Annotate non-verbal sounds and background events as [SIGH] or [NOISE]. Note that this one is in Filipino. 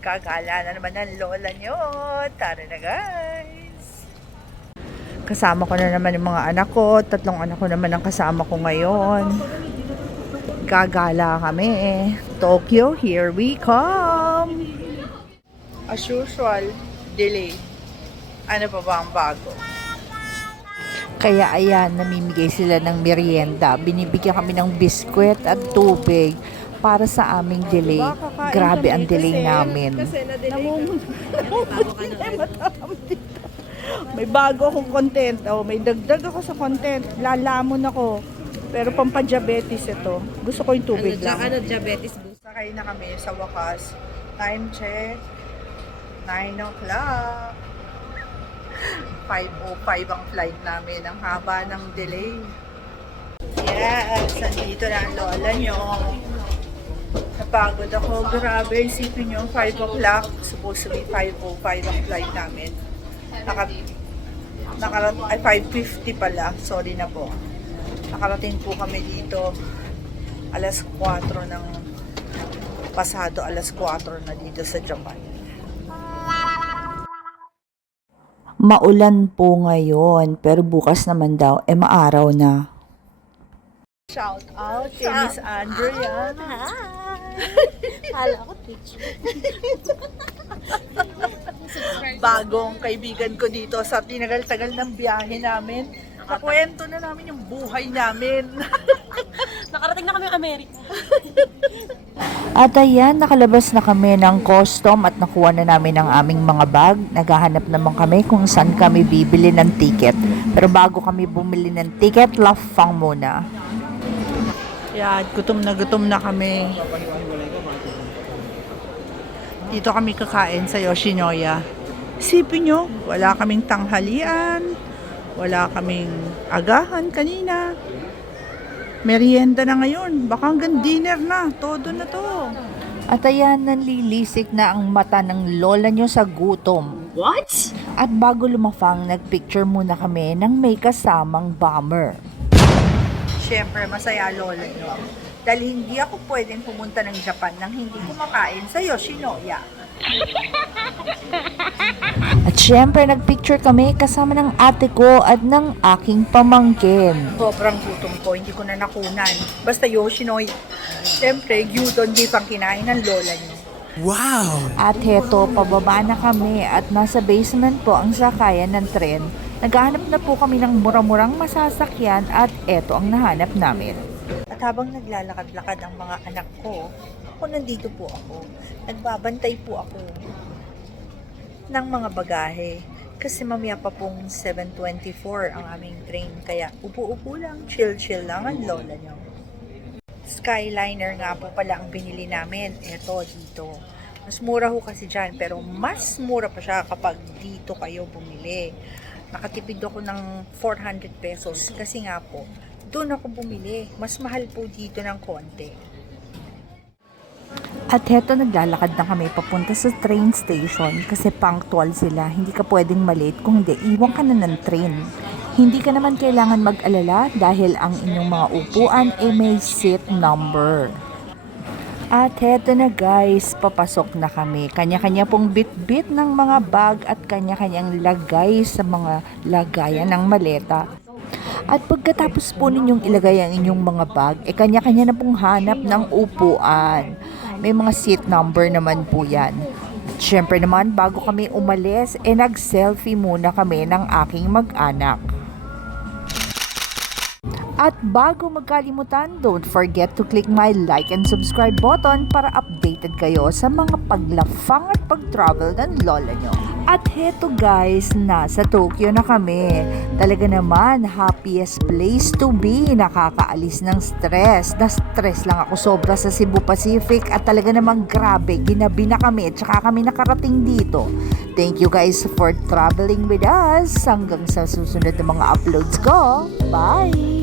Kagala na naman ng lola nyo. Tara na guys. Kasama ko na naman yung mga anak ko. Tatlong anak ko naman ang kasama ko ngayon. Gagala kami. Tokyo, here we come. As usual, delay. Ano pa ba ang bago? Kaya ayan, namimigay sila ng merienda. Binibigyan kami ng biskwit at tubig para sa aming delay. Grabe ang delay namin. May bago akong content. Oh, may dagdag ako sa content. Lalamon ako. Pero pampadiabetes ito. Gusto ko yung tubig lang. Ano, diabetes boost? Sakay na kami sa wakas. Time check. 9 o'clock. 5.05 ang flight namin. Ang haba ng delay. Yes, nandito na ang lola nyo. Napagod ako. Grabe, isipin nyo, 5 o'clock. Supposed to be 5.05 ang flight namin. Naka, nakarat, ay 5.50 pala. Sorry na po. Nakarating po kami dito alas 4 ng pasado alas 4 na dito sa Japan. Maulan po ngayon, pero bukas naman daw, eh maaraw na. Shout out kay Miss Andrea. Kala ko teacher. Bagong kaibigan ko dito sa tinagal-tagal ng biyahe namin. Kakwento na namin yung buhay namin. [LAUGHS] Nakarating na kami ng Amerika. At ayan, nakalabas na kami ng custom at nakuha na namin ang aming mga bag. Naghahanap naman kami kung saan kami bibili ng ticket. Pero bago kami bumili ng ticket, lafang muna. Yan, gutom na gutom na kami. Dito kami kakain sa Yoshinoya. Isipin nyo, wala kaming tanghalian, wala kaming agahan kanina. Merienda na ngayon, baka hanggang dinner na, todo na to. At ayan, nanlilisik na ang mata ng lola nyo sa gutom. What? At bago lumafang, nagpicture muna kami ng may kasamang bomber. Siyempre, masaya lola nyo. Dahil hindi ako pwedeng pumunta ng Japan nang hindi kumakain sa Yoshinoya. At syempre, nagpicture kami kasama ng ate ko at ng aking pamangkin. Sobrang gutom ko, hindi ko na nakunan. Basta Yoshinoya. Siyempre, gyudon beef ang kinain ng lola nyo. At heto, pababa na kami at nasa basement po ang sakayan ng tren. Naghahanap na po kami ng mura-murang masasakyan at eto ang nahanap namin. At habang naglalakad-lakad ang mga anak ko, ako nandito po ako. Nagbabantay po ako ng mga bagahe. Kasi mamaya pa pong 7.24 ang aming train. Kaya upo-upo lang, chill-chill lang ang lola nyo. Skyliner nga po pala ang binili namin. Eto, dito. Mas mura ho kasi dyan, pero mas mura pa siya kapag dito kayo bumili. Nakatipid ako ng 400 pesos kasi nga po, doon ako bumili. Mas mahal po dito ng konti. At heto, naglalakad na kami papunta sa train station kasi punctual sila. Hindi ka pwedeng malate kung hindi, iwan ka na ng train. Hindi ka naman kailangan mag-alala dahil ang inyong mga upuan ay may seat number. At heto na guys, papasok na kami. Kanya-kanya pong bit-bit ng mga bag at kanya-kanyang lagay sa mga lagayan ng maleta. At pagkatapos po ninyong ilagay ang inyong mga bag, eh kanya-kanya na pong hanap ng upuan. May mga seat number naman po yan. At syempre naman, bago kami umalis, eh nag-selfie muna kami ng aking mag-anak. At bago magkalimutan, don't forget to click my like and subscribe button para updated kayo sa mga paglafang at pag-travel ng lola nyo. At heto guys, nasa Tokyo na kami. Talaga naman, happiest place to be. Nakakaalis ng stress. Na-stress lang ako sobra sa Cebu Pacific at talaga namang grabe, ginabi na kami at saka kami nakarating dito. Thank you guys for traveling with us. Hanggang sa susunod na mga uploads ko. Bye!